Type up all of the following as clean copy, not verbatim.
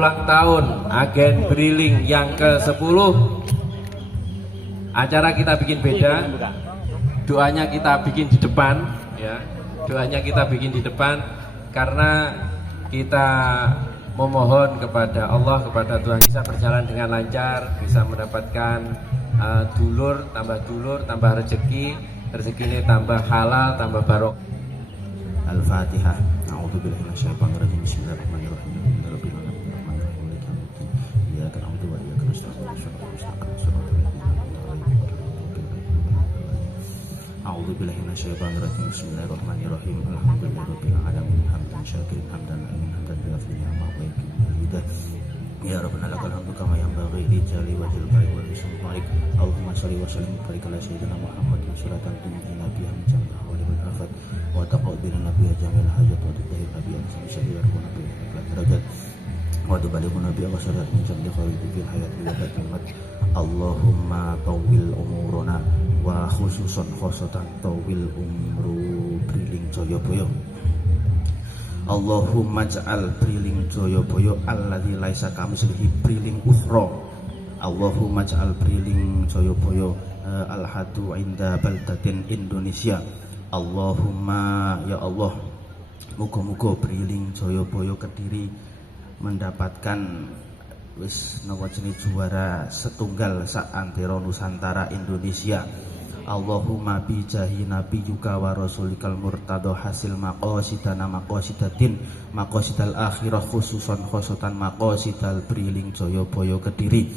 ulang tahun Agen Briling yang ke-10. Acara kita bikin beda, doanya kita bikin di depan ya. Doanya kita bikin di depan karena kita memohon kepada Allah, kepada Tuhan bisa berjalan dengan lancar, bisa mendapatkan dulur, tambah rezeki, ini tambah halal, tambah barok. Al-Fatihah. A'udzubillahi minasyaitonir rajim. Bismillahirrahmanirrahim. Rabbil alamin arrahmanirrahim maliki yaumiddin. Iyyaka na'budu wa iyyaka nasta'in. A'udzubillahi minasyaitonir rajim. Bismillahirrahmanirrahim. Alhamdulillahirabbil alamin hamdan syakirin hamdan amin hamdan bi'afwi ni'amah wa yakin. Ya Rabbana lakal hamdu kama yanbaghi li jalali wajhil karim wa bismil malik. Allahumma shalli wa sallim wa barik ala sayyidina Muhammadin salatan tunjina biha min jami'i ahwali wal afat wa taqabbal nabiyya jami'al hajat wa tutahhir nabiyya min syarri wa nabiyya darajat wa tuballighu nabiyya wa syarri min jami'i khairi fil hayati wa batil mat. Allahumma tawwil umurana wa khususan khosatan tawwil umru Briling Jayabaya. Allahumma ja'al Briling Jayabaya alladzi laisa kamitslihi Briling ukhra. Allahumma ja'al Briling Jayabaya al-hadu inda baldatin Indonesia. Allahumma ya Allah, muga-muga Briling Jayabaya Kediri mendapatkan wis napa jenenge juara setunggal sak antero Nusantara Indonesia. Allahumma bi jahi nabiyyuka wa rasulikal murtado hasil maqasidana maqasidatin maqasidal akhirah khususan khosotan maqasidal Briling Jayabaya Kediri.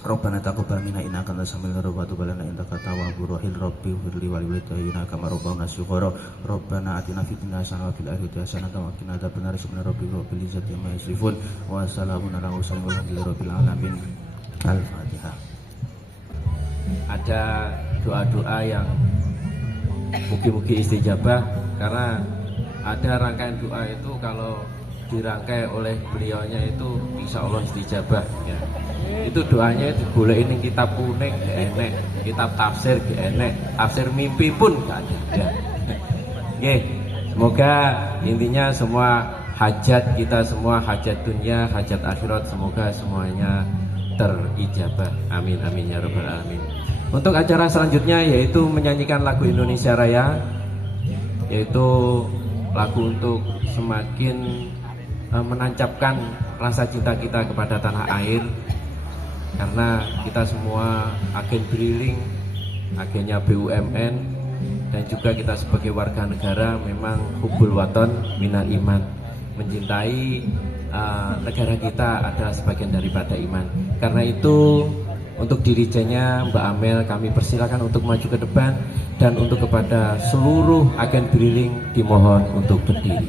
Rabbana taqabbal minna innaka antas samiul alim wa tub alaina innaka tawwabur rahim. Rabbi firli wa liwalidayya kama rabbawna shighara. Rabbana atina fid dunya hasanah wa fil akhirati hasanah wa qina adzabannar. Subhana rabbika rabbil izzati amma yasifun wa salamun ala mursalin walhamdulillahi rabbil alamin. Al-Fatihah. Ada doa-doa yang mugi-mugi istijabah karena ada rangkaian doa itu kalau dirangkai oleh beliaunya itu insya Allah istijabah ya. Itu doanya dibolehin ning kitab kuning gak enek, kitab tafsir gak enek, tafsir mimpi pun gak ada. Oke, semoga intinya semua hajat kita semua, hajat dunia, hajat akhirat, semoga semuanya terijabah. Amin amin ya rabbal alamin. Untuk acara selanjutnya yaitu menyanyikan lagu Indonesia Raya, yaitu lagu untuk semakin menancapkan rasa cinta kita kepada tanah air. Karena kita semua agen Briling, agennya BUMN, dan juga kita sebagai warga negara memang hubul waton minal iman, mencintai negara kita adalah sebagian daripada iman. Karena itu untuk dirijennya Mbak Amel kami persilakan untuk maju ke depan, dan untuk kepada seluruh agen Briling dimohon untuk berdiri.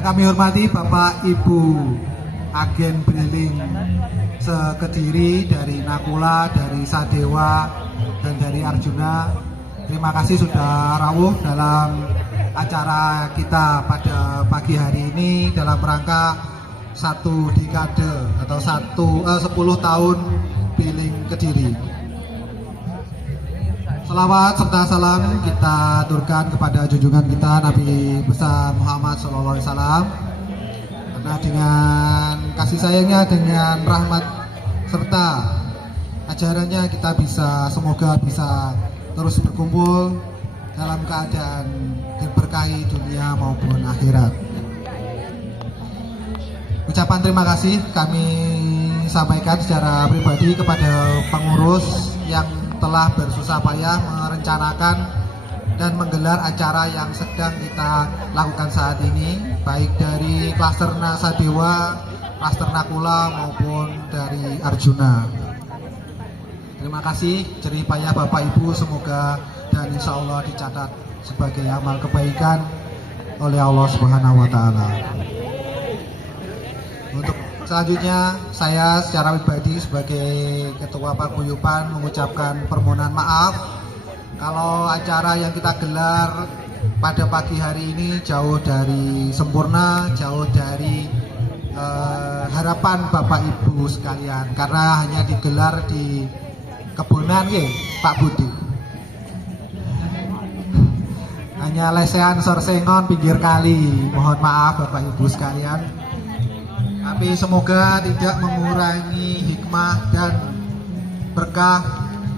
Yang kami hormati Bapak Ibu Agen Briling se-Kediri, dari Nakula, dari Sadewa, dan dari Arjuna. Terima kasih sudah rawuh dalam acara kita pada pagi hari ini dalam rangka 1 dekade atau 10 tahun Briling Kediri. Selawat serta salam kita aturkan kepada junjungan kita Nabi besar Muhammad SAW, karena dengan kasih sayangnya, dengan rahmat serta ajarannya kita semoga bisa terus berkumpul dalam keadaan diberkahi dunia maupun akhirat. Ucapan terima kasih kami sampaikan secara pribadi kepada pengurus yang telah bersusah payah merencanakan dan menggelar acara yang sedang kita lakukan saat ini, baik dari klaster Sadewa, klaster Nakula maupun dari Arjuna. Terima kasih jerih payah Bapak Ibu, semoga dan insya Allah dicatat sebagai amal kebaikan oleh Allah Subhanahu wa Ta'ala. Untuk selanjutnya, saya secara pribadi sebagai Ketua Paguyuban mengucapkan permohonan maaf kalau acara yang kita gelar pada pagi hari ini jauh dari sempurna, jauh dari harapan Bapak Ibu sekalian, karena hanya digelar di kebunan Pak Budi. Hanya lesehan sorsengon pinggir kali. Mohon maaf Bapak Ibu sekalian. Tapi semoga tidak mengurangi hikmah dan berkah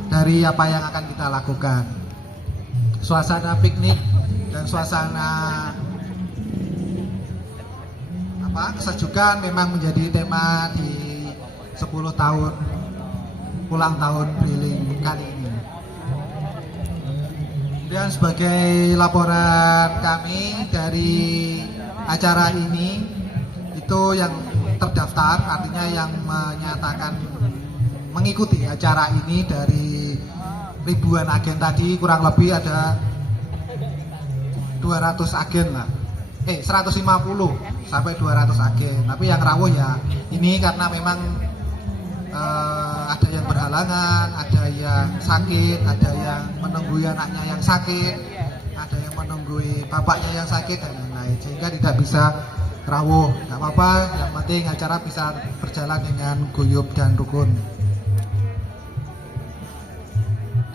dari apa yang akan kita lakukan. Suasana piknik dan suasana kesejukan memang menjadi tema di 10 tahun ulang tahun Briling kali ini. Dan sebagai laporan kami dari acara ini, itu yang terdaftar, artinya yang menyatakan mengikuti acara ini dari ribuan agen tadi, kurang lebih ada 200 agen lah. 150 sampai 200 agen. Tapi yang rawuh ya ini karena memang ada yang berhalangan, ada yang sakit, ada yang menunggu anaknya yang sakit, ada yang menunggu bapaknya yang sakit dan lain-lain, sehingga tidak bisa rawuh. Gak apa-apa, yang penting acara bisa berjalan dengan guyub dan rukun.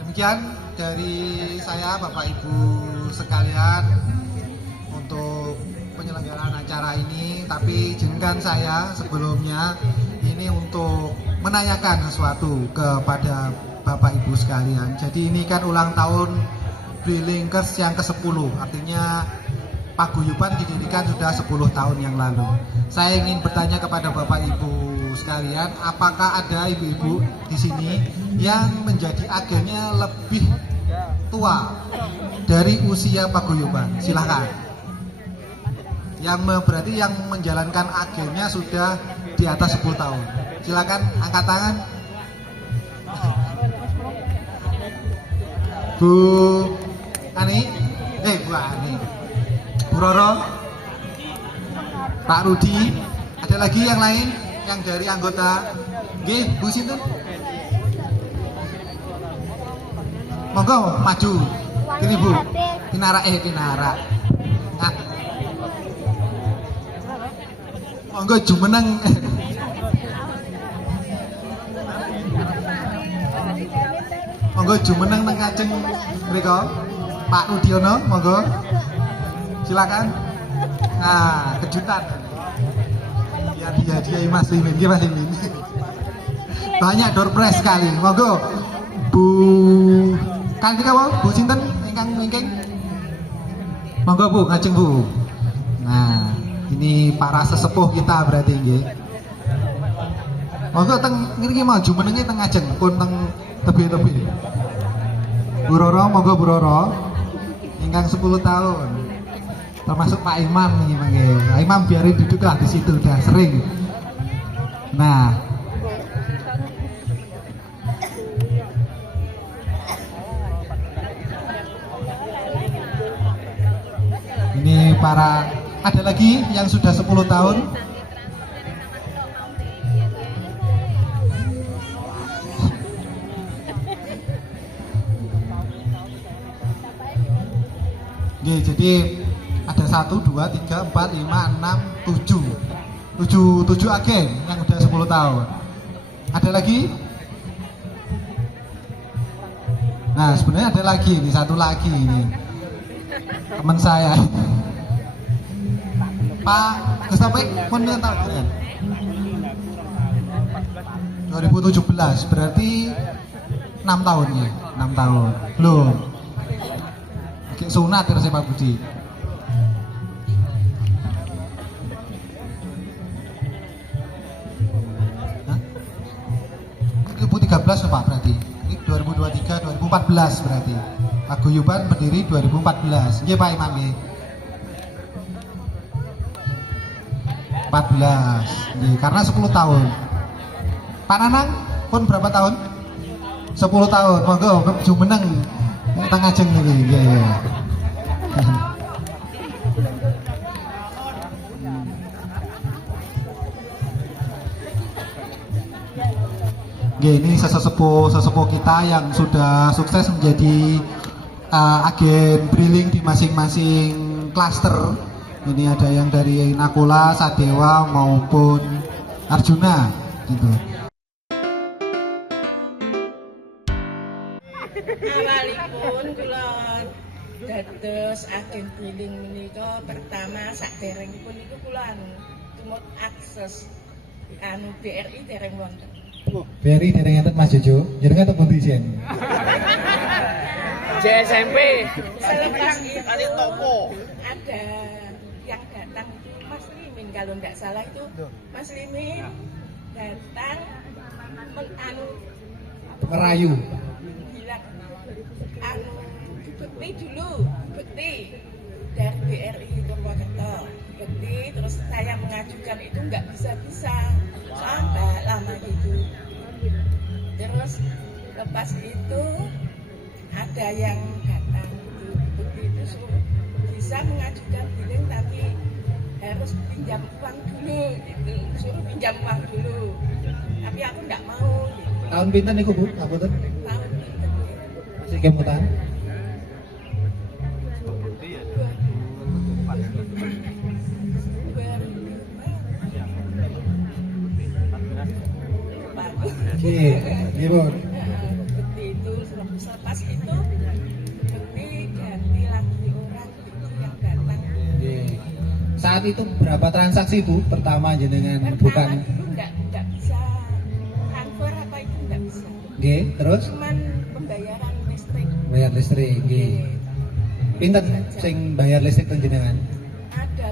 Demikian dari saya Bapak Ibu sekalian untuk penyelenggaraan acara ini. Tapi izinkan saya sebelumnya ini untuk menanyakan sesuatu kepada Bapak Ibu sekalian. Jadi ini kan ulang tahun Brilingkers yang ke-10, artinya paguyuban didirikan sudah 10 tahun yang lalu. Saya ingin bertanya kepada Bapak Ibu sekalian, apakah ada ibu-ibu di sini yang menjadi agennya lebih tua dari usia paguyuban? Silahkan. Yang berarti yang menjalankan agennya sudah di atas 10 tahun. Silakan angkat tangan. Bu Ani, Bu Ani, Bu Roro, Pak Rudi, ada lagi yang lain yang dari anggota? Nggih, Bu sinten? Monggo maju. Ini Bu. Pinara. Nah. Monggo jumeneng. Monggo jumeneng nang kajeng mriko. Pak Rudiono, monggo. Silakan. Nah, kejutan. Biar dia Mas Mimin, Mas Mimin. Banyak door prize sekali. Monggo. Bu Kantika wae, Bu sinten ingkang mingking? Monggo Bu, ngajeng Bu. Nah, ini para sesepuh kita berarti nggih. Monggo teng ngriki mau jumenenge teng ngajeng pun teng tebih-tebih. Bu Roro, monggo Bu Roro. Ingkang 10 tahun. Termasuk Pak Imam nih mangke. Pak Imam biarin duduk lah di situ, udah sering. Nah, ini para Ada lagi yang sudah 10 tahun? Oke, jadi ada 1, 2, 3, 4, 5, 6, 7 agen yang udah 10 tahun. Ada lagi? Nah, sebenarnya ada lagi ini, satu lagi ini. Teman saya. Pak Gustafik menental kan? 2017 berarti 6 tahun ya, 6 tahun. Belum. Kayak sunat terus Pak Budi. Hah? 2013 Pak berarti. Ini 2023, 2014 berarti. Paguyuban berdiri 2014. Nggih Pak Imam nggih. 14. Nggih, karena 10 tahun. Pak Nanang pun berapa tahun? 10 tahun. Monggo jumeneng teng ajeng niki. Nggih. Nggih, ini sesepuh kita yang sudah sukses menjadi agen briling di masing-masing klaster. Ini ada yang dari Nakula, Sadewa maupun Arjuna gitu. Awalipun kula dados agen briling menika pertama saderengipun niku kula tumut akses BRI dereng wonten. BRI dereng enten Mas Jojo, jenengan teng pundi sih? JSMP. Selepas itu ada yang datang itu Mas Limin, kalau tidak salah itu Mas Limin datang Merayu. bilang bukti dulu, bukti dari BRI Purwokerto, bukti terus saya mengajukan itu nggak bisa sampai lama gitu. Terus lepas itu ada yang datang itu bukti itu suruh bisa mengajukan billing tapi harus pinjam uang dulu gitu, suruh pinjam uang dulu, tapi aku nggak mau gitu. Tahun pinten niku Bu? Ngapunten. Tahun pinten Masih kemutan. Iya, Bu. Bukti itu selepas itu bukti ganti lagi orang gitu yang datang. Saat itu berapa transaksi Bu pertama jenengan bukan? Pertama dulu nggak bisa transfer apa itu nggak bisa. Nggih, terus Cuman pembayaran listrik. bayar listrik nggih. Pinten sing bayar listrik teng jenengan? Ada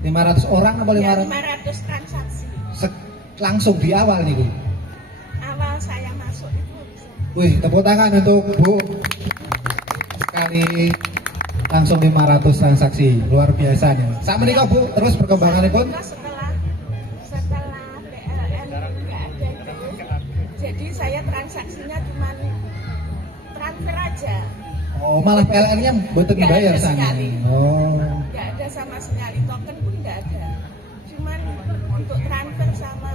500. 500 orang apa Ya, 500? 500 transaksi. Langsung di awal nih Bu. Awal saya masuk itu bisa. Wih, tepuk tangan untuk Bu. Sekali langsung 500 transaksi, luar biasa nih. Saat menikah Bu, terus perkembangannya pun Setelah PLN nggak ada itu, jadi saya transaksinya cuma transfer aja, oh malah PLN-nya betul Nggak dibayar ada sana. sekali. Oh, nggak ada sama sekali, token pun nggak ada, cuman untuk transfer sama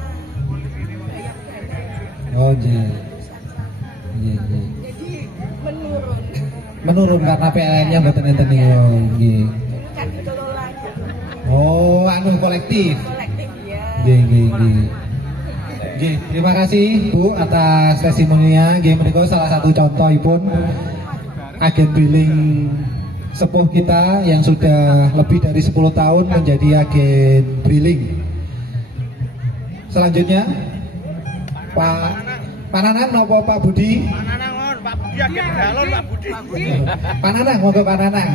bayar dana oh ji. urusan sama. Ji, ji. Jadi menurun. Menurun karena PLN-nya betul enten nih. Oh, ji. Dulu kan dikelolanya Oh, anu kolektif. kolektif ya. Ji, ji, ji. Ji, terima kasih Bu atas testimoninya. Ji, menika salah satu contohipun agen billing sepuh kita yang sudah lebih dari 10 tahun menjadi agen billing. Selanjutnya Pak Nanang nopo Pak Budi? Pak Budi agen galon Pak Budi. Pak Nanang, moga Pak Nanang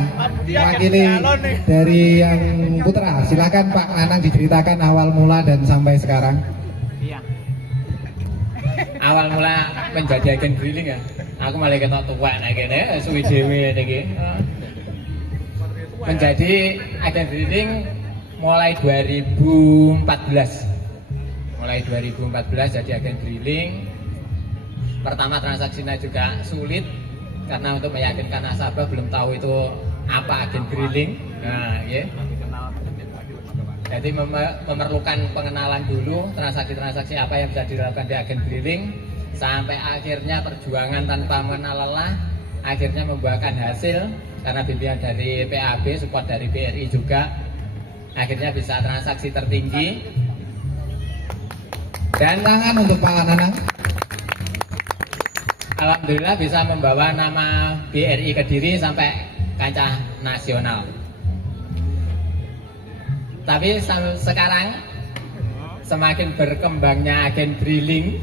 mewakili dari yang putra. Silakan Pak Nanang diceritakan awal mula dan sampai sekarang. Iya. Awal mula menjadi agen briling ya. Aku malah ketok tua nek kene suwi dhewe niki. Menjadi agen briling mulai 2014. Mulai 2014 jadi agen briling. Pertama transaksinya juga sulit karena untuk meyakinkan nasabah belum tahu itu apa agen briling. Nah, ya. Jadi memerlukan pengenalan dulu transaksi-transaksi apa yang bisa dilakukan di agen briling sampai akhirnya perjuangan tanpa mengenal lelah akhirnya membuahkan hasil karena bimbingan dari PAB, support dari BRI juga akhirnya bisa transaksi tertinggi. Dan Tangan untuk Pak Nanang. alhamdulillah bisa membawa nama BRI Kediri sampai kancah nasional. Tapi sekarang semakin berkembangnya agen briling,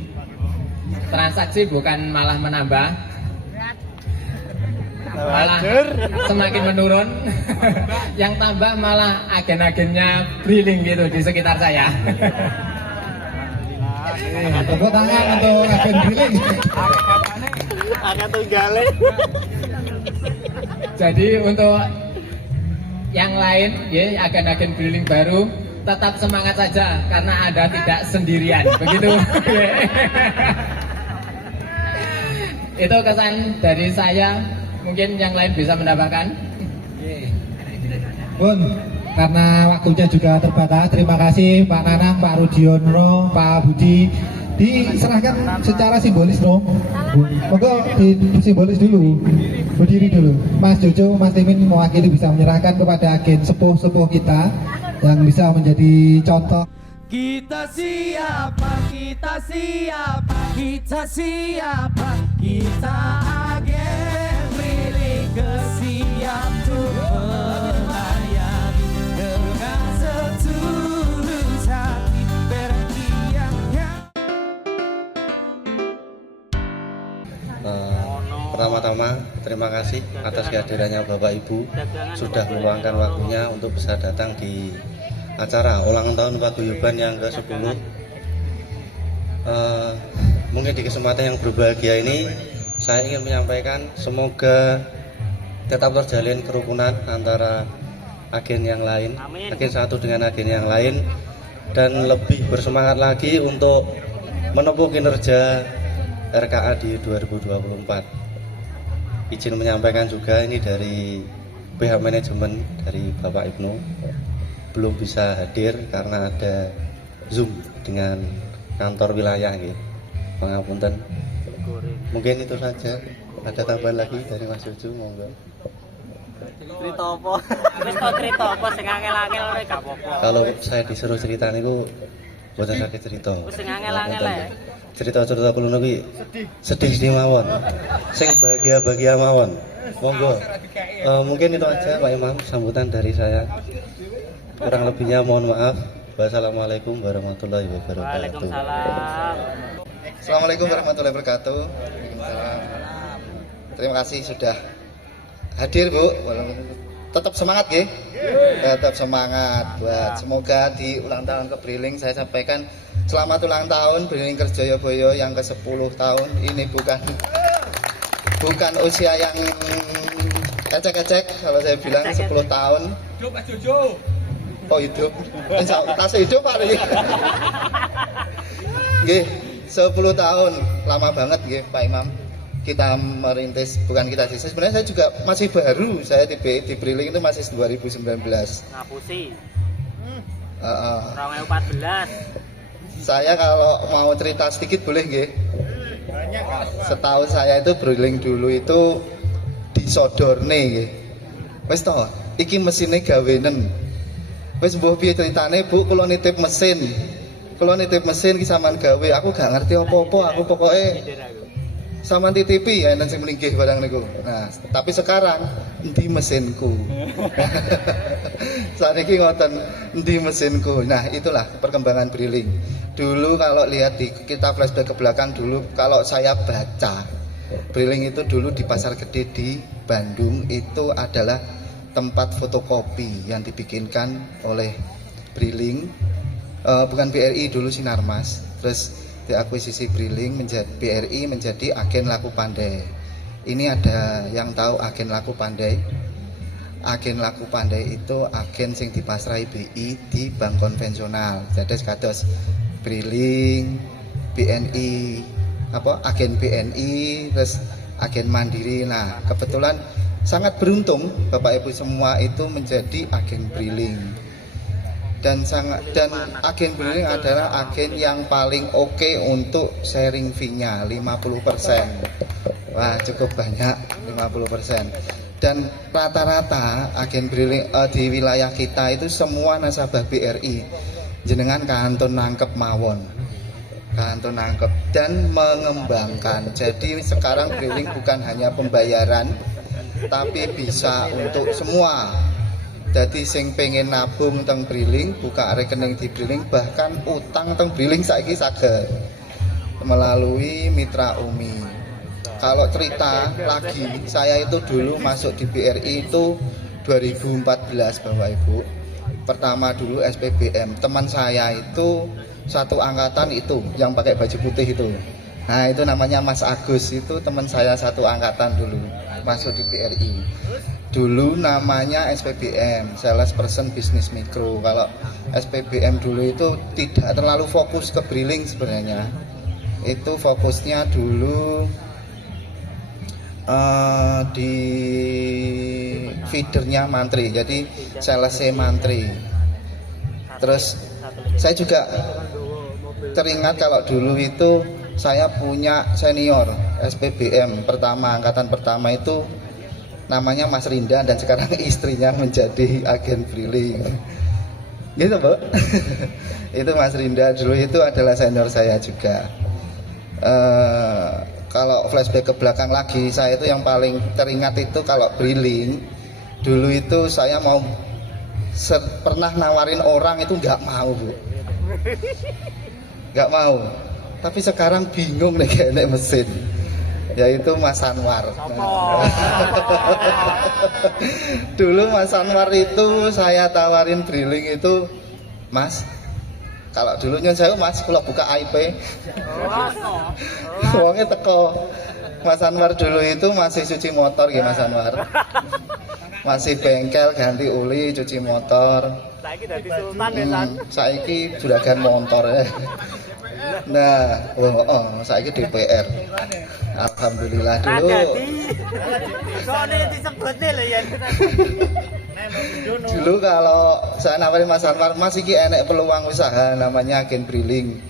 transaksi bukan malah menambah, malah semakin menurun. Yang tambah malah agen-agennya briling gitu di sekitar saya. Tepuk tangan untuk agen briling. Akan tunggale. Jadi untuk yang lain, ya agen-agen briling baru tetap semangat saja karena Anda tidak sendirian, begitu. Itu kesan dari saya. Mungkin yang lain bisa menambahkan. Bun, karena waktunya juga terbatas, terima kasih Pak Nanang, Pak Rudiono, Pak Budi. Diserahkan secara simbolis, no? Moga di simbolis dulu, berdiri dulu. Mas Jojo, Mas Timin mewakili bisa menyerahkan kepada agen sepuh-sepuh kita yang bisa menjadi contoh. Kita siapa, kita siapa, kita siapa, kita agen briling siap untuk melayani dengan setulus hati berkiannya. Pertama-tama terima kasih atas kehadirannya Bapak Ibu sudah meluangkan waktunya untuk bisa datang di acara ulang tahun paguyuban yang ke-10. Mungkin di kesempatan yang berbahagia ini saya ingin menyampaikan semoga tetap terjalin kerukunan antara agen yang lain, agen satu dengan agen yang lain, dan lebih bersemangat lagi untuk menempuh kinerja RKA di 2024. Izin menyampaikan juga ini dari pihak manajemen dari Bapak Ibnu belum bisa hadir karena ada Zoom dengan kantor wilayah gitu. Pangapunten. Mungkin itu saja. Ada tambahan lagi dari Mas Jojo, monggo. Cerita apa? Wis kok cerita apa sing angel-angel ora gak apa-apa. Kalau saya disuruh cerita niku boten sakit cerita. Wis sing angel-angel ae. Cerita-cerita kula niku sedih mawon. Sing bahagia-bahagia mawon. Monggo. Mungkin itu aja Pak Imam sambutan dari saya. Kurang lebihnya mohon maaf. Wassalamualaikum warahmatullahi wabarakatuh. Waalaikumsalam. Assalamualaikum warahmatullahi wabarakatuh. Waalaikumsalam. Terima kasih sudah hadir Bu. Tetap semangat ya. Tetap semangat buat semoga di ulang tahun ke Briling saya sampaikan selamat ulang tahun Briling Kerjoyoboyo yang ke-10 tahun. Ini bukan usia yang ecek-ecek kalau saya bilang 10 tahun. Hidup Mas Jojo. Oh hidup, tas hidup Pak ini. Nggih, 10 tahun, lama banget nggih Pak Imam. Kita merintis, bukan kita sih. Sebenarnya saya juga masih baru, saya di Briling itu masih 2019. Ngapusi. 2014. 2014. Saya kalau mau cerita sedikit boleh nggih? Setahu saya itu Briling dulu itu disodorne nggih. Wis toh, iki mesine gawenen. Wis mbuh piye ceritane Bu, kula nitip mesin. Kula nitip mesin ki sampean gawe, aku gak ngerti apa-apa, aku pokoke sampean titipi ya enten sing mlinggih barang niku. Nah, tapi sekarang endi mesinku? Saiki ngoten, endi mesinku. Nah, itulah perkembangan Briling. Dulu kalau lihat kita flashback ke belakang dulu kalau saya baca Briling itu dulu di Pasar Gede di Bandung itu adalah tempat fotokopi yang dibikinkan oleh Briling, bukan BRI dulu Sinarmas, terus diakuisisi Briling menjadi BRI menjadi agen laku pandai. Ini ada yang tahu agen laku pandai? Agen laku pandai itu agen sing dipasrahi BI di bank konvensional. Jadi kados Briling, BNI, agen BNI, terus agen Mandiri. Nah kebetulan sangat beruntung Bapak Ibu semua itu menjadi agen briling. Dan agen briling adalah agen yang paling oke untuk sharing fee-nya 50%. Wah, cukup banyak 50%. Dan rata-rata agen briling di wilayah kita itu semua nasabah BRI. Jenengan kantun nangkep mawon. Kantun nangkep dan mengembangkan. Jadi sekarang briling bukan hanya pembayaran, tapi bisa untuk semua. Jadi sing pengen nabung teng briling, buka rekening di briling, bahkan utang teng briling saiki saged melalui Mitra Umi. Kalau cerita lagi, saya itu dulu masuk di BRI itu 2014 Bapak Ibu. Pertama dulu SPBM, teman saya itu satu angkatan itu yang pakai baju putih itu. Nah itu namanya Mas Agus, itu teman saya satu angkatan dulu masuk di BRI. Dulu namanya SPBM, Sales Person Business Mikro. Kalau SPBM dulu itu tidak terlalu fokus ke briling sebenarnya. Itu fokusnya dulu di feedernya Mantri, jadi salesnya Mantri. Terus saya juga teringat kalau dulu itu saya punya senior SPBM pertama, angkatan pertama itu namanya Mas Rinda, dan sekarang istrinya menjadi agen briling gitu Bu. Itu Mas Rinda dulu itu adalah senior saya juga. Kalau flashback ke belakang lagi, saya itu yang paling teringat itu kalau briling dulu itu saya mau pernah nawarin orang itu nggak mau Bu, nggak mau. Tapi sekarang bingung nih kayak mesin, yaitu Mas Anwar. Dulu Mas Anwar itu saya tawarin briling itu, Mas, kalau dulu nyon saya Mas kalau buka IP uangnya teko. Mas Anwar dulu itu masih cuci motor gitu Mas Anwar, masih bengkel ganti uli cuci motor. Saiki dadi sultan ya San. Saiki juragan motor ya. Nah, saiki DPR. Alhamdulillah dulu. Soalnya disebutnya lah ya. Dulu kalau saya nawarin Mas Anwar, Mas iki enek peluang usaha namanya agen briling.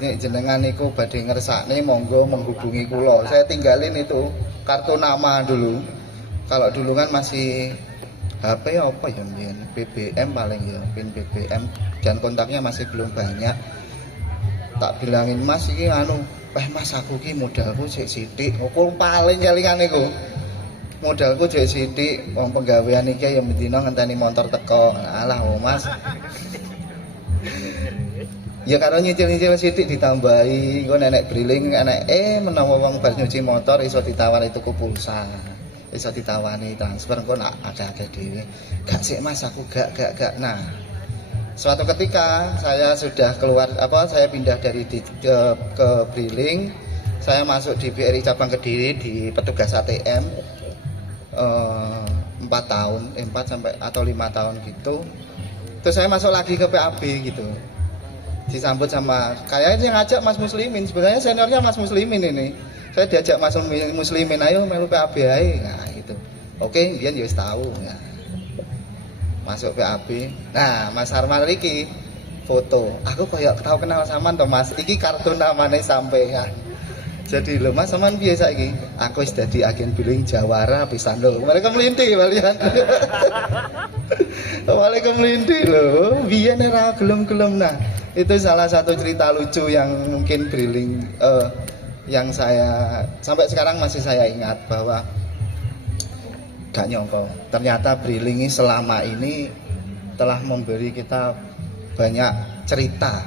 Ini jenengan niku badhe ngersakne monggo menghubungi kula. Saya tinggalin itu kartu nama dulu. Kalau dulu kan masih HP apa ya mbiyen, BBM paling ya, pin BBM, dan kontaknya masih belum banyak. Tak bilangin Mas iki anu, Mas aku ki modalku sik sithik. Kok paling kelingan niku. Modalku jek sithik, wong penggawean iki ya mendina ngenteni motor teko. Alah Mas. Ya karo nyicil-nyicil sithik ditambahi, engko nenek briling enek menawa wong bar nyuci motor iso ditawari tuku pulsa. Iso ditawani transfer engko nak ada dhewe. Gak sik Mas aku gak. Nah, suatu ketika saya sudah keluar saya pindah dari ke briling, saya masuk di BRI cabang Kediri di petugas ATM 4 tahun, 4 sampai atau 5 tahun gitu. Terus saya masuk lagi ke PAB gitu. Disambut sama kayaknya yang ngajak Mas Muslimin, sebenarnya seniornya Mas Muslimin ini. Saya diajak Mas Muslimin, ayo melu PAB ae. Nah, gitu. Oke, dia wis tahu. Nah, masuk PAB. Nah, Mas Harman iki foto. Aku koyo tau kenal sampean to Mas. Iki kartu namane sampean. Jadi lho Mas sampean piye saiki? Aku wis dadi agen briling Jawara pisan lho. Mereka melintih kalian. Mereka melintih lho. Biyen ora gelem-gelem. Nah, itu salah satu cerita lucu yang mungkin briling yang saya sampai sekarang masih saya ingat, bahwa gak nyongko ternyata briling ini selama ini telah memberi kita banyak cerita,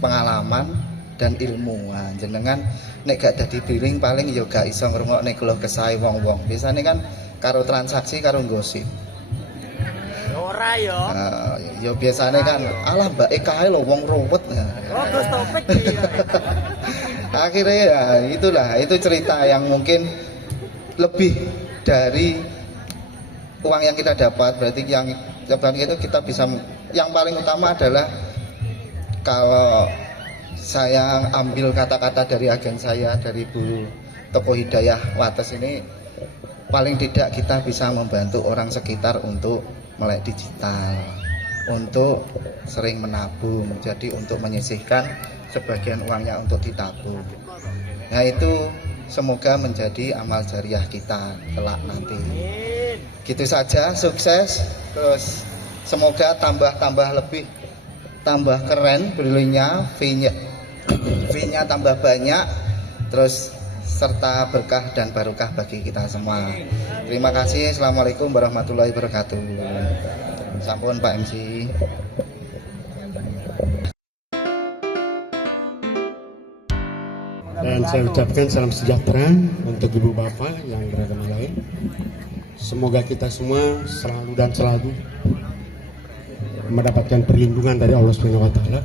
pengalaman dan ilmu. Nah, jenengan nek gak dadi briling paling ya gak iso ngrungokne keluh kesah wong-wong. Biasane kan karo transaksi karo gosip. Ora ya. Ya biasane kan alah mbak kae lho wong ruwet. Oh, Gus Topik ya. Akhirnya ya itulah, itu cerita yang mungkin lebih dari uang yang kita dapat. Berarti yang itu kita bisa, yang paling utama adalah kalau saya ambil kata-kata dari agen saya, dari Bu Toko Hidayah Wates ini, paling tidak kita bisa membantu orang sekitar untuk melek digital, untuk sering menabung, jadi untuk menyisihkan sebagian uangnya untuk ditabung. Nah itu semoga menjadi amal jariah kita kelak nanti. Gitu saja, sukses, terus semoga tambah lebih, tambah keren brillingnya, V-nya tambah banyak, terus serta berkah dan barokah bagi kita semua. Terima kasih. Assalamualaikum warahmatullahi wabarakatuh. Sampun Pak MC. Dan saya ucapkan salam sejahtera untuk ibu bapak yang beragama lain. Semoga kita semua selalu dan selalu mendapatkan perlindungan dari Allah Subhanahu wa taala.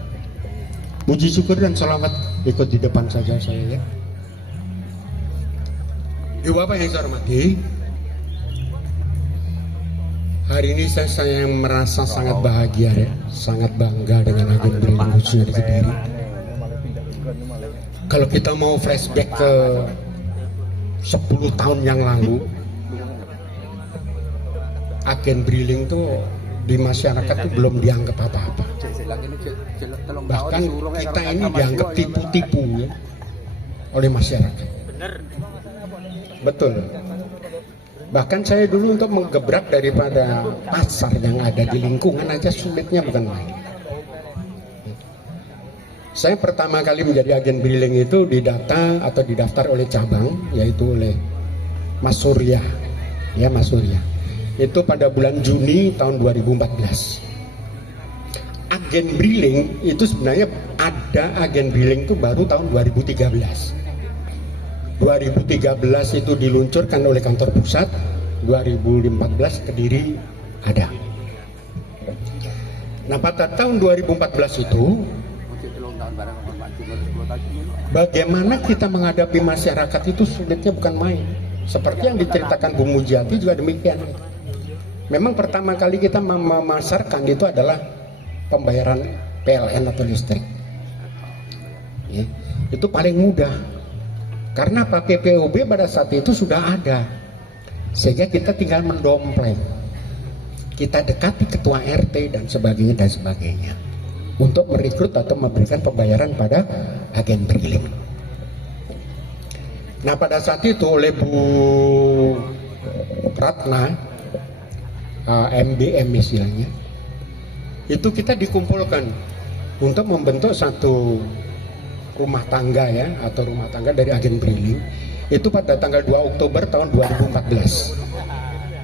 Puji syukur dan selamat ikut di depan saja saya ya. Ibu bapak yang saya hormati, hari ini saya yang merasa sangat bahagia ya, sangat bangga dengan agen branding khususnya di Kediri. Kalau kita mau flashback ke 10 tahun yang lalu, agen briling tuh di masyarakat tuh belum dianggap apa-apa. Bahkan kita ini dianggap tipu-tipu ya, oleh masyarakat. Betul. Bahkan saya dulu untuk menggebrak daripada pasar yang ada di lingkungan aja sulitnya bukan main. Saya pertama kali menjadi agen briling itu didata atau didaftar oleh cabang, yaitu oleh Mas Surya, ya Mas Surya. Itu pada bulan Juni tahun 2014. Agen briling itu sebenarnya ada agen briling itu baru tahun 2013. 2013 itu diluncurkan oleh kantor pusat, 2015 Kediri ada. Nah pada tahun 2014 itu, bagaimana kita menghadapi masyarakat itu sulitnya bukan main. Seperti yang diceritakan Bu Mujiati juga demikian. Memang pertama kali kita memasarkan itu adalah pembayaran PLN atau listrik. Ya, itu paling mudah. Karena apa? PPOB pada saat itu sudah ada. Sehingga kita tinggal mendompleng. Kita dekati ketua RT dan sebagainya. Untuk merekrut atau memberikan pembayaran pada agen briling. Nah pada saat itu oleh Bu Ratna, MBM istilahnya, itu kita dikumpulkan untuk membentuk satu rumah tangga ya, atau rumah tangga dari agen briling. Itu pada tanggal 2 Oktober tahun 2014.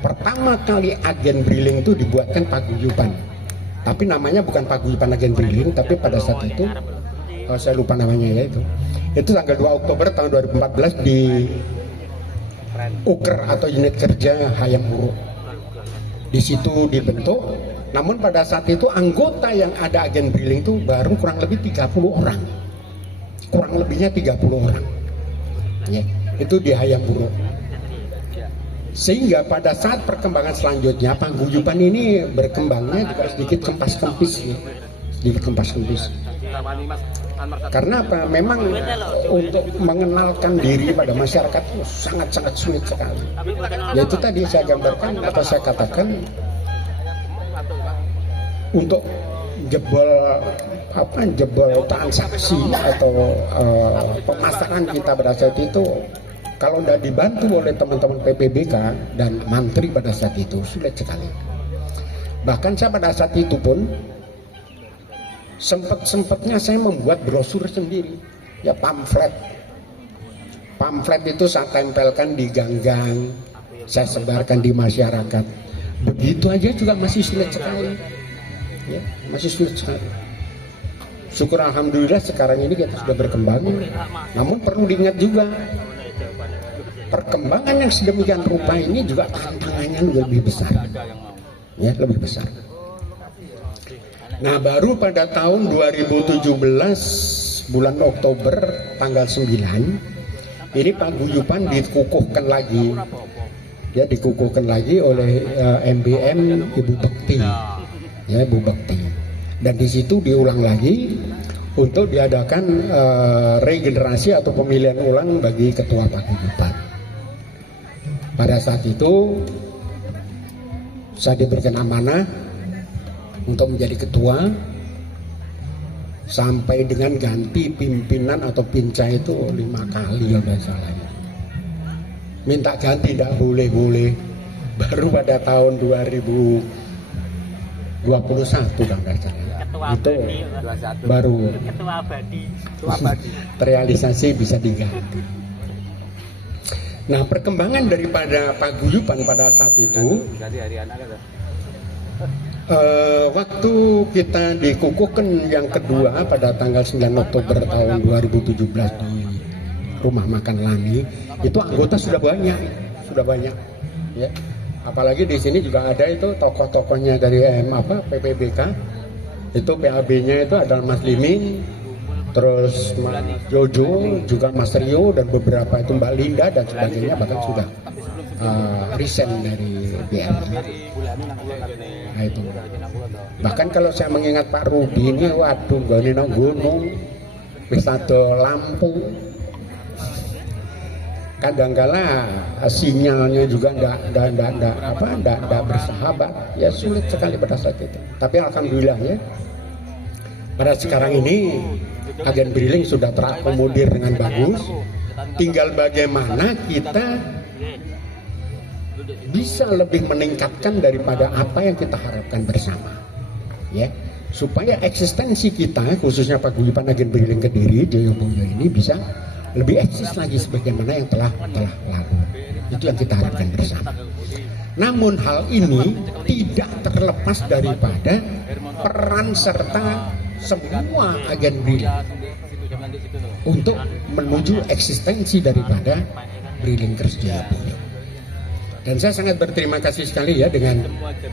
Pertama kali agen briling itu dibuatkan paguyuban. Tapi namanya bukan paguyuban agen briling, tapi pada saat itu saya lupa namanya ya itu tanggal 2 Oktober tahun 2014 di Uker atau unit kerja Hayam Huruf. Di situ dibentuk. Namun pada saat itu anggota yang ada agen briling itu baru kurang lebih 30 orang. Kurang lebihnya 30 orang ya, itu di Hayam Huruf. Sehingga pada saat perkembangan selanjutnya paguyuban ini berkembangnya juga sedikit kempas-kempis ya. Sedikit kempas-kempis. Karena apa? Memang untuk mengenalkan diri pada masyarakat itu sangat-sangat sulit sekali. Yaitu tadi saya gambarkan atau saya katakan, untuk jebol transaksi atau pemasaran kita pada saat itu, kalau tidak dibantu oleh teman-teman PPBK dan mantri pada saat itu sulit sekali. Bahkan saya pada saat itu pun sempatnya saya membuat brosur sendiri ya, pamflet itu saya tempelkan di gang-gang, saya sebarkan di masyarakat. Begitu aja juga masih sulit sekali ya, masih sulit sekali. Syukur alhamdulillah sekarang ini kita sudah berkembang. Namun perlu diingat juga, perkembangan yang sedemikian rupa ini juga tantangannya lebih besar. Ya, lebih besar. Nah, baru pada tahun 2017 bulan Oktober tanggal 9 ini paguyuban dikukuhkan lagi. Ya, dikukuhkan lagi oleh MBM Ibu Bekti. Ya, Ibu Bekti. Dan di situ diulang lagi untuk diadakan regenerasi atau pemilihan ulang bagi ketua paguyuban. Pada saat itu saya diberikan amanah untuk menjadi ketua sampai dengan ganti pimpinan atau pinca itu 5 kali kalau tidak salah. Minta ganti tidak boleh. Baru pada tahun 2021 kalau tidak salah. Itu baru Ketua abadi. terrealisasi bisa diganti. Nah, perkembangan daripada paguyuban pada saat itu, waktu kita dikukuhkan yang kedua pada tanggal 9 Oktober tahun 2017 di Rumah Makan Lani, itu anggota sudah banyak, ya. Apalagi di sini juga ada itu tokoh-tokohnya dari PPBK, itu PAB-nya itu adalah Mas Limin, terus Mas Jojo, juga Mas Rio, dan beberapa itu Mbak Linda dan sebagainya, bahkan sudah resign dari BRI. Nah, itu. Bahkan kalau saya mengingat Pak Rudi ini, waduh, gak nang gunung, bisa ada lampu. Kadangkala sinyalnya juga enggak bersahabat, ya sulit sekali pada saat itu. Tapi alhamdulillah ya, pada sekarang ini agen briling sudah terakomodir dengan bagus. Tinggal bagaimana kita bisa lebih meningkatkan daripada apa yang kita harapkan bersama, ya, supaya eksistensi kita khususnya paguyuban agen briling Kediri Joyoboyo ini bisa lebih eksis lagi sebagaimana yang telah lalu. Itu yang kita harapkan bersama. Namun hal ini tidak terlepas daripada peran serta semua agen briling untuk menuju eksistensi daripada Briling Kers Joyoboyo. Dan saya sangat berterima kasih sekali ya dengan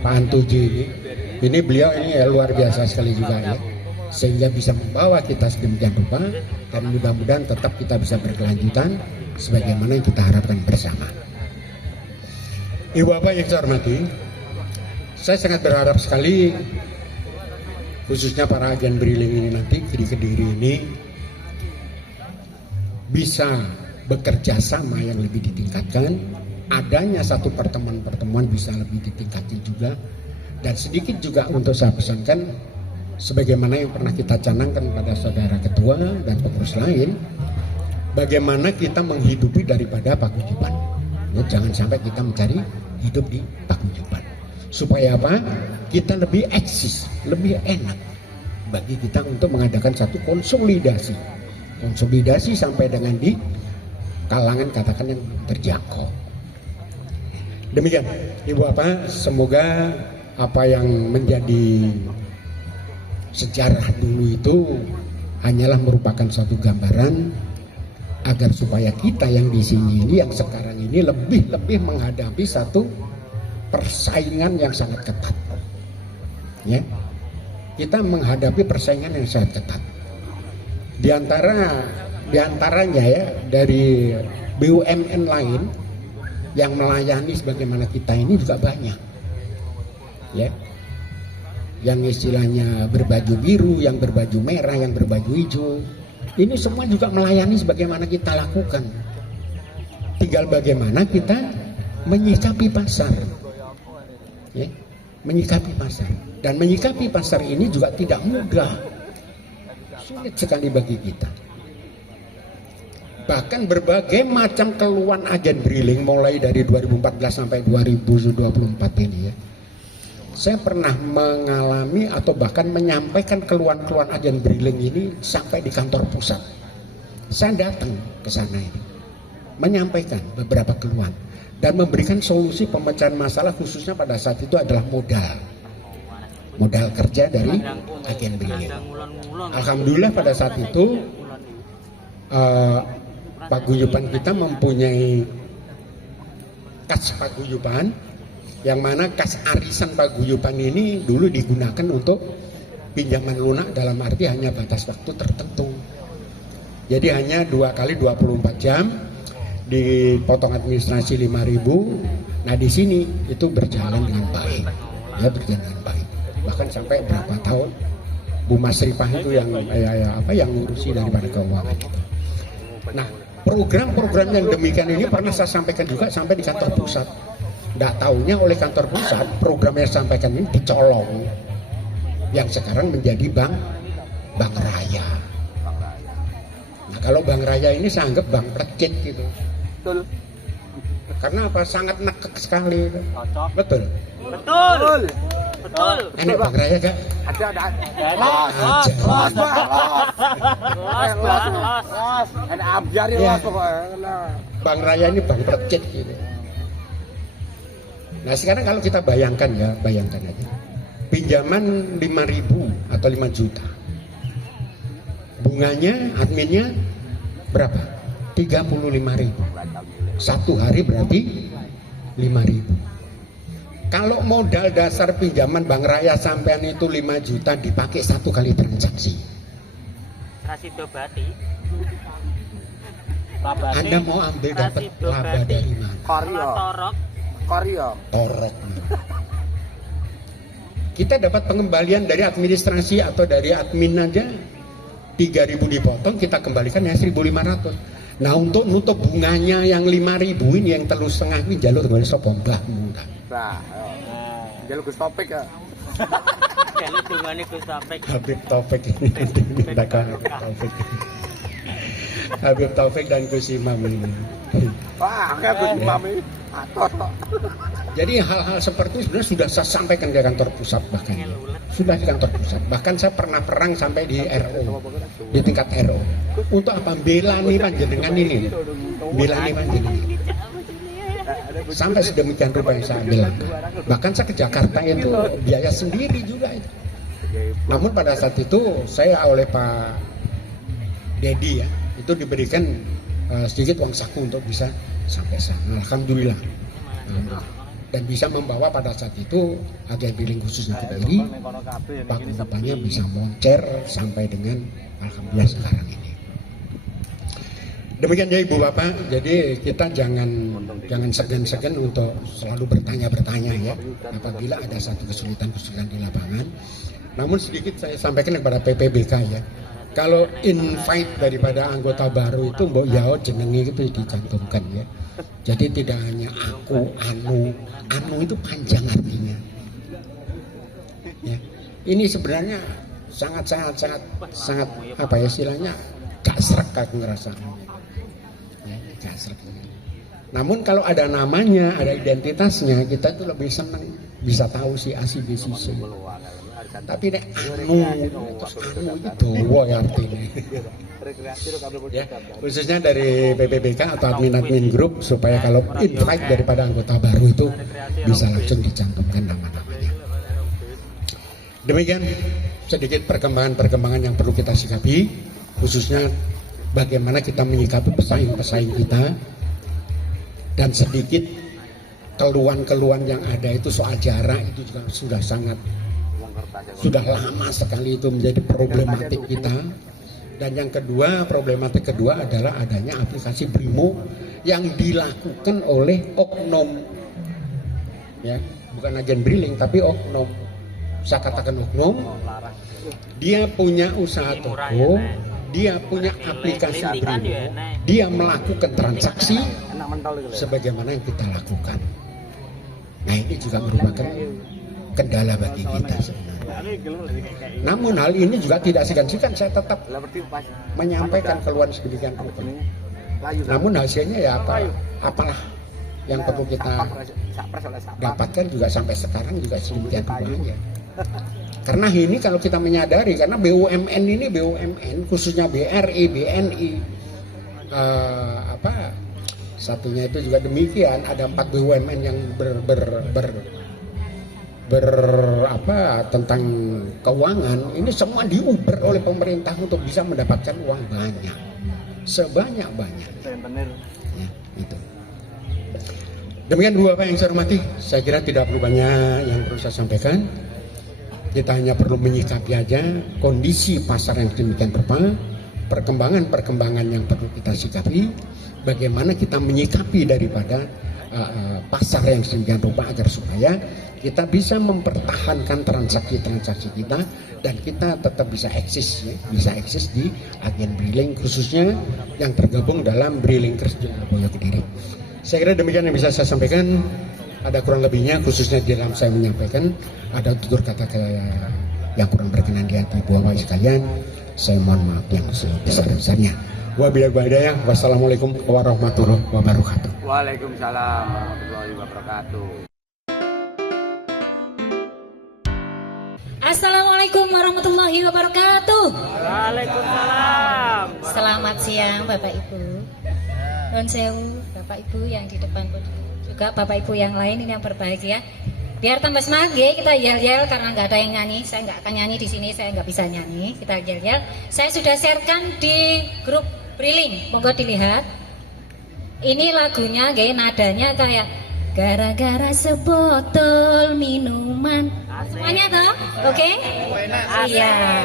Pak Antuji ini. Ini beliau ini ya luar biasa sekali juga ya, sehingga bisa membawa kita sedemikian rupa, dan mudah-mudahan tetap kita bisa berkelanjutan sebagaimana yang kita harapkan bersama. Ibu Bapak yang saya hormati, saya sangat berharap sekali khususnya para agen briling ini nanti di Kediri ini bisa bekerja sama yang lebih ditingkatkan, adanya satu pertemuan-pertemuan bisa lebih ditingkatkan juga, dan sedikit juga untuk saya pesankan sebagaimana yang pernah kita canangkan pada saudara ketua dan pengurus lain, bagaimana kita menghidupi daripada paguyuban. Ya, jangan sampai kita mencari hidup di paguyuban. Supaya apa? Kita lebih eksis, lebih enak bagi kita untuk mengadakan satu konsolidasi. Konsolidasi sampai dengan di kalangan katakan yang terjangkau. Demikian, Ibu Bapak, semoga apa yang menjadi sejarah dulu itu hanyalah merupakan satu gambaran agar supaya kita yang di sini ini yang sekarang ini lebih menghadapi satu persaingan yang sangat ketat. Ya. Kita menghadapi persaingan yang sangat ketat. Di antaranya ya dari BUMN lain yang melayani sebagaimana kita ini juga banyak. Ya. Yang istilahnya berbaju biru, yang berbaju merah, yang berbaju hijau, ini semua juga melayani sebagaimana kita lakukan. Tinggal bagaimana kita menyikapi pasar, ya, menyikapi pasar, dan menyikapi pasar ini juga tidak mudah, sulit sekali bagi kita. Bahkan berbagai macam keluhan agen briling mulai dari 2014 sampai 2024 ini ya. Saya pernah mengalami atau bahkan menyampaikan keluhan-keluhan agen briling ini sampai di kantor pusat. Saya datang ke sana ini, menyampaikan beberapa keluhan dan memberikan solusi pemecahan masalah, khususnya pada saat itu adalah modal kerja dari agen briling. Alhamdulillah pada saat itu paguyuban kita mempunyai kas paguyuban, yang mana kas arisan paguyuban ini dulu digunakan untuk pinjaman lunak dalam arti hanya batas waktu tertentu. Jadi hanya 2 kali 24 jam, dipotong administrasi 5.000. Nah di sini itu berjalan dengan baik, ya berjalan dengan baik. Bahkan sampai berapa tahun Bu Mas Rifah itu yang yang ngurusi daripada keuangan itu. Nah Program-program yang demikian ini pernah saya sampaikan juga sampai di kantor pusat. Nggak taunya oleh kantor pusat program yang saya sampaikan ini dicolong, yang sekarang menjadi bank raya. Nah kalau bank raya ini saya anggap bank plecit gitu. Betul. Karena apa? Sangat nekek sekali. Cocok. Betul. Betul. Betul. Ini bank raya gak? Ada. Los. Ada abjar Ya. pokoknya. Bank raya ini bank plecit gitu. Nah sekarang kalau kita bayangkan ya, bayangkan aja. Pinjaman 5.000 atau 5 juta. Bunganya, adminnya berapa? 35.000. Satu hari berarti 5.000. Kalau modal dasar pinjaman bank raya sampean itu 5 juta dipakai 1 kali transaksi. Rasido Bati. Anda mau ambil dapat laba dari mana? Koryo. Torok. Kita dapat pengembalian dari administrasi atau dari admin aja 3.000 dipotong, kita kembalikan ya 1.500. Nah untuk nutup bunganya yang 5.000 ini, yang 3,5 ini jalur kembali sopong mbahmu. Nah, jalur Gus Topik ya. Jalur dungane Gus Topik. Habib Taufik ini nanti mintakan Taufik. Habib Taufik dan Gus Imam ini. Wah, kayak Gus Imam ini. Jadi hal-hal seperti itu sebenarnya sudah saya sampaikan ke kantor pusat, bahkan sudah di kantor pusat. Bahkan saya pernah perang sampai di RO, di tingkat RO. Untuk apa? Bela nih panjenengan ini, bela nih panjenengan. Sampai sedemikian rupa yang saya bilang. Bahkan saya ke Jakarta itu biaya sendiri juga itu. Namun pada saat itu saya oleh Pak Dedi ya, itu diberikan sedikit uang saku untuk bisa sampai sana. Alhamdulillah. Dan bisa membawa pada saat itu agen billing khususnya Kediri, paguyubannya bisa moncer sampai dengan alhamdulillah sekarang ini. Demikian ya Ibu Bapak, jadi kita jangan segan-segan untuk selalu bertanya-bertanya ya apabila ada satu kesulitan-kesulitan di lapangan. Namun sedikit saya sampaikan kepada PPBK ya. Kalau invite daripada anggota baru itu mbok yao jenenge itu dicantumkan ya. Jadi tidak hanya aku, anu itu panjang artinya. Ya. Ini sebenarnya sangat apa ya istilahnya gak srek aku ngerasa. Ya, gak srek. Namun kalau ada namanya, ada identitasnya, kita tuh lebih senang bisa tahu si A si B si C. Tapi nek anu itu dowo ya artinya. Ya, khususnya dari PPBK atau admin grup supaya kalau invite daripada anggota baru itu bisa langsung dicantumkan nama-namanya. Demikian sedikit perkembangan yang perlu kita sikapi, khususnya bagaimana kita menyikapi pesaing-pesaing kita, dan sedikit keluhan-keluhan yang ada itu soal jarak itu juga sudah lama sekali itu menjadi problematik kita. Dan yang kedua, problematik kedua adalah adanya aplikasi Brimo yang dilakukan oleh oknum, ya, bukan agen briling tapi oknum. Saya katakan oknum, dia punya usaha toko, dia punya aplikasi Brimo, dia melakukan transaksi sebagaimana yang kita lakukan. Nah ini juga merupakan kendala bagi kita sebenarnya. Namun hal ini juga tidak segan-segan saya tetap menyampaikan keluhan sedemikian rupa. Namun hasilnya ya apalah yang perlu kita dapatkan juga sampai sekarang juga sedemikian rupanya. Karena ini kalau kita menyadari, karena BUMN khususnya BRI, BNI, satunya itu juga demikian, ada 4 BUMN yang tentang keuangan ini semua diuber oleh pemerintah untuk bisa mendapatkan uang banyak, sebanyak-banyak. Ya, itu. Demikian Bapak yang saya hormati, saya kira tidak perlu banyak yang perlu saya sampaikan. Kita hanya perlu menyikapi aja kondisi pasar yang demikian rupa, perkembangan yang perlu kita sikapi, bagaimana kita menyikapi daripada pasar yang sedemikian rupa agar supaya kita bisa mempertahankan transaksi-transaksi kita dan kita tetap bisa eksis ya, bisa eksis di agen Briling khususnya yang tergabung dalam Brilingkers Joyoboyo Kediri. Saya kira demikian yang bisa saya sampaikan. Ada kurang lebihnya khususnya di dalam saya menyampaikan ada tutur kata yang kurang berkenan di hati Bapak sekalian. Saya mohon maaf yang sebesar-besarnya. Wassalamualaikum warahmatullahi wabarakatuh. Waalaikumsalam warahmatullahi wabarakatuh. Assalamualaikum warahmatullahi wabarakatuh. Waalaikumsalam. Selamat siang Bapak Ibu. Nun sewu Bapak Ibu yang di depan juga Bapak Ibu yang lain ini yang berbahagia. Biar tambah semangat kita yel-yel karena nggak ada yang nyanyi. Saya nggak akan nyanyi di sini, saya nggak bisa nyanyi. Kita yel-yel. Saya sudah sharekan di grup Briling, monggo dilihat. Ini lagunya, nadanya kayak gara-gara sebotol minuman. Semuanya toh, oke? Iya.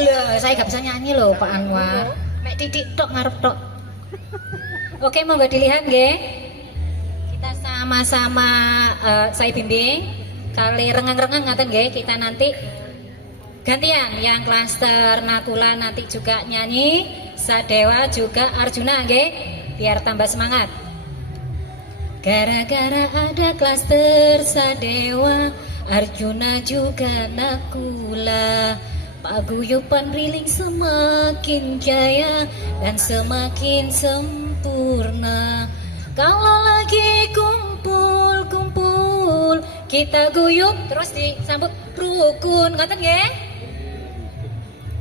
Loh, saya nggak bisa nyanyi loh Pak Anwar. Mek titik tok ngarep tok. Oke, monggo dilihat kita sama-sama saya bimbing kali rengang-rengang ngaten kita nanti gantian yang klaster Nakula nanti juga nyanyi, Sadewa juga Arjuna biar tambah semangat. Gara-gara ada klaster Sadewa, Arjuna juga Nakula, paguyuban Briling semakin jaya dan semakin sempurna. Kalau lagi kumpul-kumpul kita guyup terus disambut rukun, ngaten nggih?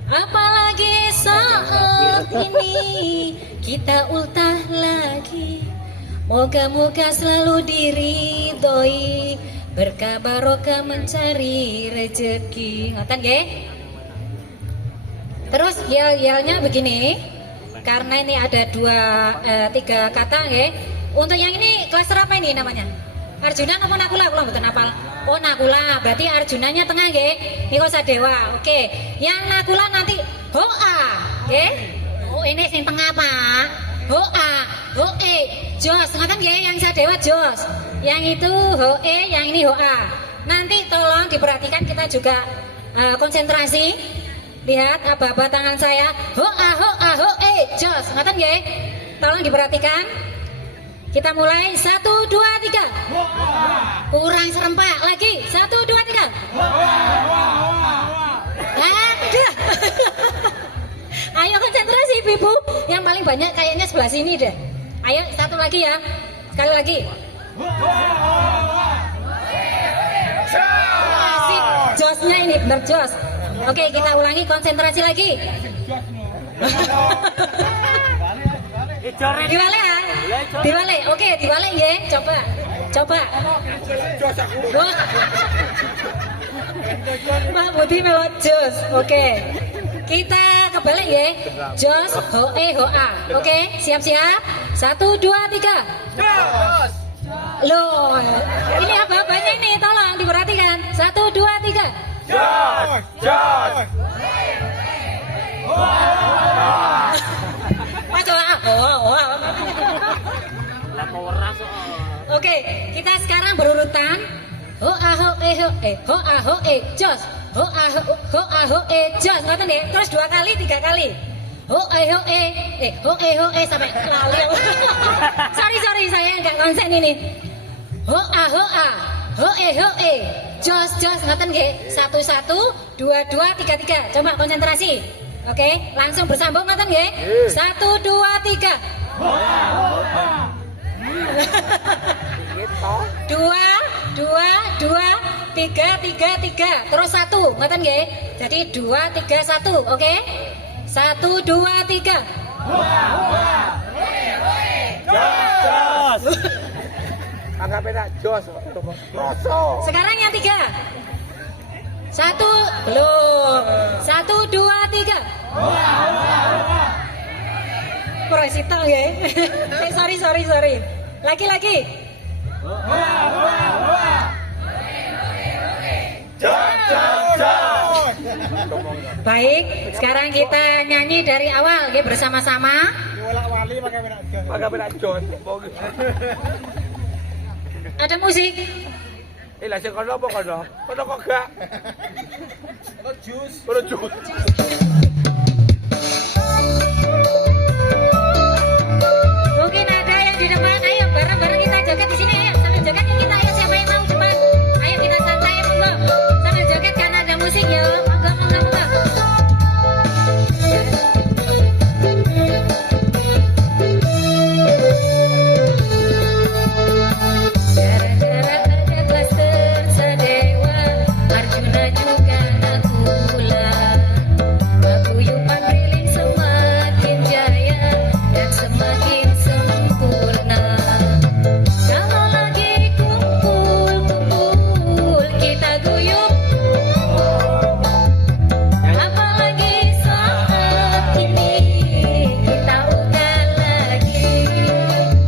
Apalagi saat ini kita ultah lagi. Moga-moga selalu diridhoi, berkah barokah mencari rezeki. Ngaten nggih? Terus yel-yelnya begini. Karena ini ada 3 kata Untuk yang ini klaster apa ini namanya? Arjuna apa Nakula? Kula mboten hafal. Oh Nakula, berarti Arjunanya tengah Niko Sadewa. Oke. Yang Nakula nanti Hoa, Oh ini sing tengah Pak. Hoa, Hoe, Jos. Ngaten yang Sadewa Jos. Yang itu Hoe, yang ini Hoa. Nanti tolong diperhatikan kita juga konsentrasi. Lihat aba-aba tangan saya. Hoa, Hoa, Hoe, Jos. Ngaten Tolong diperhatikan. Kita mulai 1, 2, 3. Kurang serempak lagi. 1, 2, 3. Ada. Ayo konsentrasi ibu-ibu. Yang paling banyak kayaknya sebelah sini deh. Ayo satu lagi ya. Sekali lagi. Asik. Josnya ini benar jos. Oke kita ulangi konsentrasi lagi. Diwale ya, diwale. Oke, diwale ya. Coba. Wah. Mbak Budi melot jos. Oke. Kita kebalik ya. Jos, hoe, hoa. Oke, siap-siap. 1, 2, 3. Jos. Loh, ini apa-apanya ini? Tolong diperhatikan. 1, 2, 3. Jos. Oke, kita sekarang berurutan. Hoa hoe hoa hoe jos. Hoa hoe jos. Ngoten nggih. Terus 2 kali, 3 kali. Hoe sampai lali. Sorry saya enggak konsen ini. Hoa hoe jos ngoten nggih. 1 1 2 2 3 3. Coba konsentrasi. Oke, langsung bersambung ngoten nggih. 1 2 3. 2 2 2 3 3 3 terus 1 ngoten nggih. Jadi 2 3 1. Oke. 1 2 3. Jos. Anggap beda jos. Sekarang yang 3. 1 belum. 1 2 3. Prosito ya. Sorry. Lagi. Baik, sekarang kita nyanyi dari awal bersama-sama. Ada musik. Lah sing kono apa kono? Kono kok gak? Kono jus. Mungkin ada yang di depan, ayo bareng-bareng kita joget di sini, ayo sambil joget kita, ayo siapa yang mau depan, ayo kita santai monggo, sambil joget karena ada musik ya, monggo. Gara-gara ada klaster Sadewa, Arjuna juga Nakula, paguyuban Briling semakin jaya dan semakin sempurna. Kalau lagi kumpul-kumpul kita guyup, apalagi saat ini kita ugal lagi.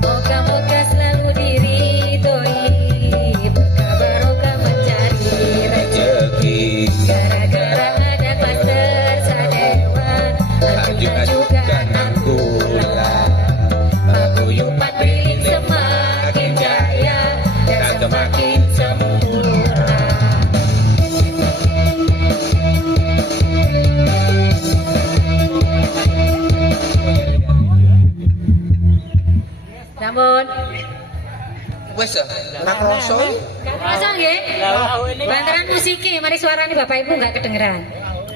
Moga-moga selalu diridhoi, berkah barokah mencari rezeki. Gara-gara ada klaster Sadewa, Arjuna juga Nakula, paguyuban Briling semakin jaya dan semakin sempurna. Namun Wes nang rasa kerasa nggih? Bantaran musiknya, mari suarane Bapak Ibu nggak kedengeran.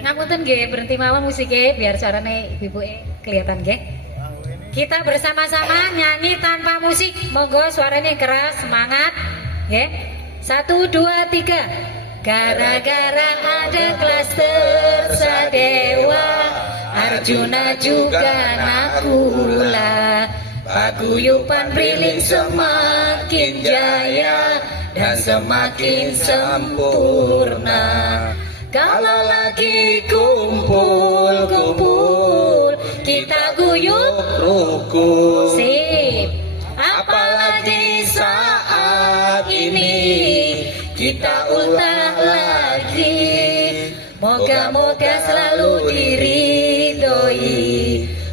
Ngapunten nggih, berhenti mawon musiknya biar suarane ibu-ibu kelihatan nggih. Kita bersama-sama nyanyi tanpa musik. Monggo suaranya keras, semangat. Nggih. 1 2 3. Gara-gara ada klaster Sadewa, Arjuna juga Nakula, paguyuban Briling semakin jaya dan semakin sempurna. Kalau lagi kumpul-kumpul kita guyup rukun. sip. Apalagi saat ini kita ultah lagi. Moga-moga selalu diridhoi,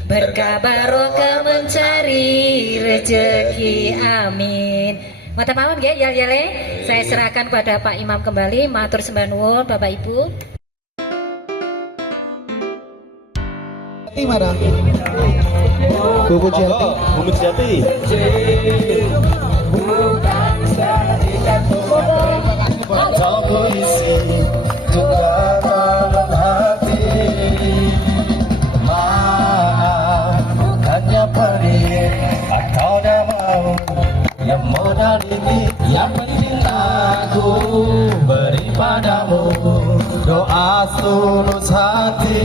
berkah barokah mencari rezeki, amin. Mata mawon nggih yel-yele. Saya serahkan pada Pak Imam kembali. Matur sembah nuwun Bapak Ibu. Mana? Bu Pujiati. Bukannya pelit atau dah mau, yang modal ini yang penting aku beri padamu doa tulus hati.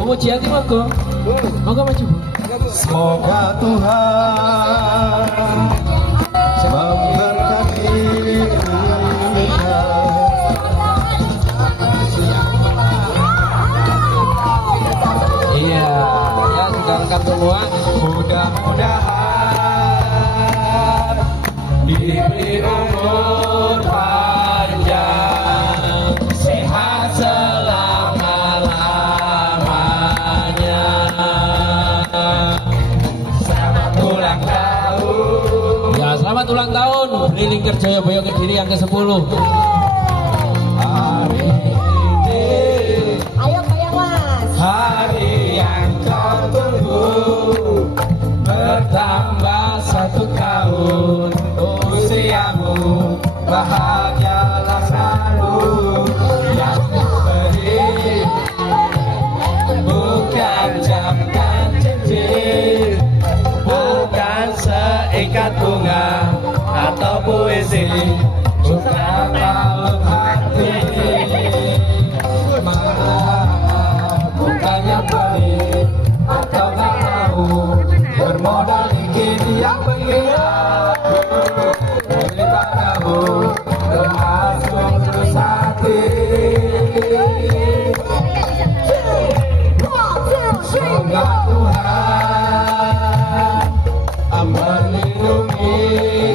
Memuji hati monggo maju. Semoga Tuhan memberkati kita. Iya, ya sudah lengkap semua. Mudah-mudahan diberi umur panjang, sehat selama-lamanya. Selamat ulang tahun. Ya, selamat ulang tahun Briling Kerjoyo Boyo Kediri yang ke-10. Hari ini, ayo bayang Mas. Hari yang kau tunggu, bertambah 1 tahun usiamu, bahagialah selalu. Yang beri bukan jam dan cincin, bukan seikat bunga atau puisi, bukan paut hati. Bukannya pelit atau tak mau, bermodal dikit yang penting aku beri padamu termasuk terus hati. Semoga Tuhan melindungi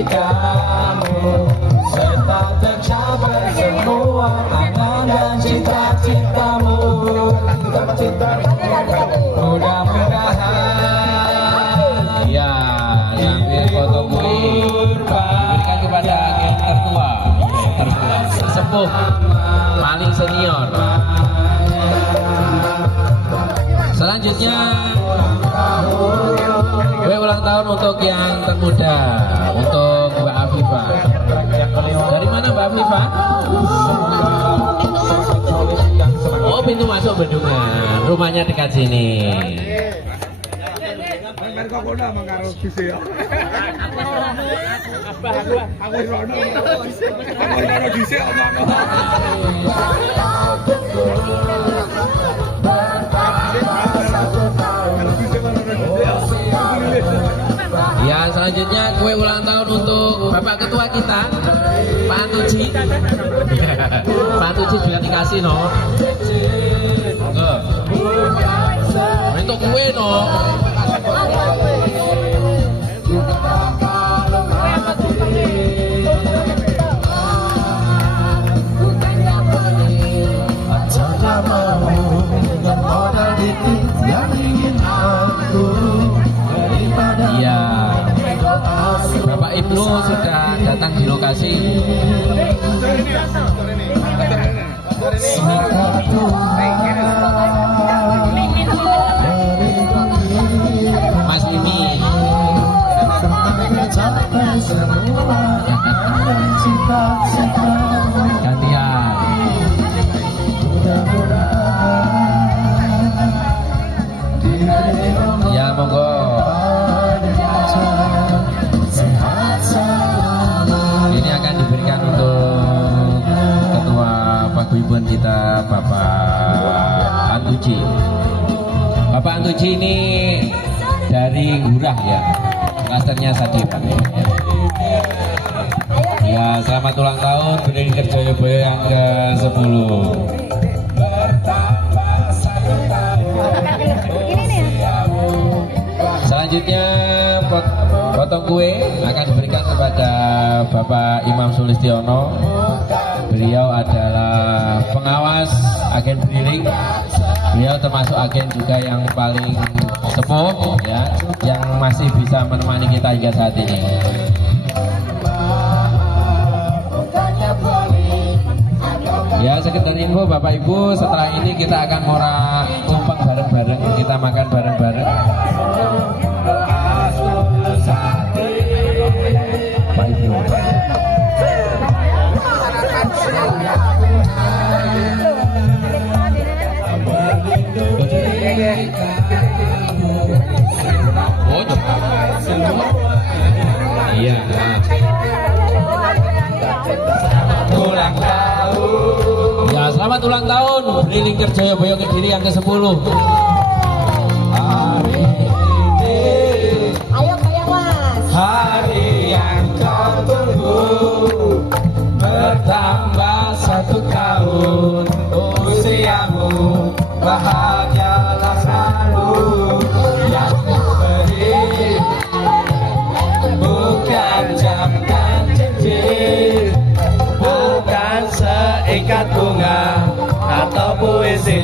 kamu serta tercapai semua angan dan cita-citamu. Mudah-mudahan sesepuh paling senior. Selanjutnya kue ulang tahun untuk yang termuda, untuk Mbak Afifah. Dari mana Mbak Afifah? Oh, pintu masuk Bendungan, rumahnya dekat sini. Ya, selanjutnya kue ulang tahun untuk Bapak Ketua kita, Pak Antuji. Pak Antuji juga dikasih no. Untuk kue no. Iya, Bapak Ibnu sudah datang di lokasi. Mas Mimi. Gantian. Ya, monggo. Ini akan diberikan untuk ketua paguyuban kita, Bapak Antuji. Bapak Antuji ini dari Ngurah ya, klasternya Sadipan. Ya, selamat ulang tahun Beriling Kerjoyoboyo yang ke-10. Selanjutnya potong kue akan diberikan kepada Bapak Imam Sulistiono. Beliau adalah pengawas agen Beriling. Beliau termasuk agen juga yang paling sepuh ya, yang masih bisa menemani kita hingga saat ini. Ya, sekedar info Bapak Ibu, setelah ini kita akan mora tumpeng bareng-bareng, kita makan bareng-bareng. Pak Ibu. Iya. Ulang tahun. Ya, selamat ulang tahun Beriling Kerjoyoboyo Kediri yang ke-10. Hari ini, ayo kayak Mas. Hari yang kau tunggu, bertambah 1 tahun usiamu, bahagialah selalu. Yang beri bukan jam dan cincin, bukan seikat bunga atau puisi,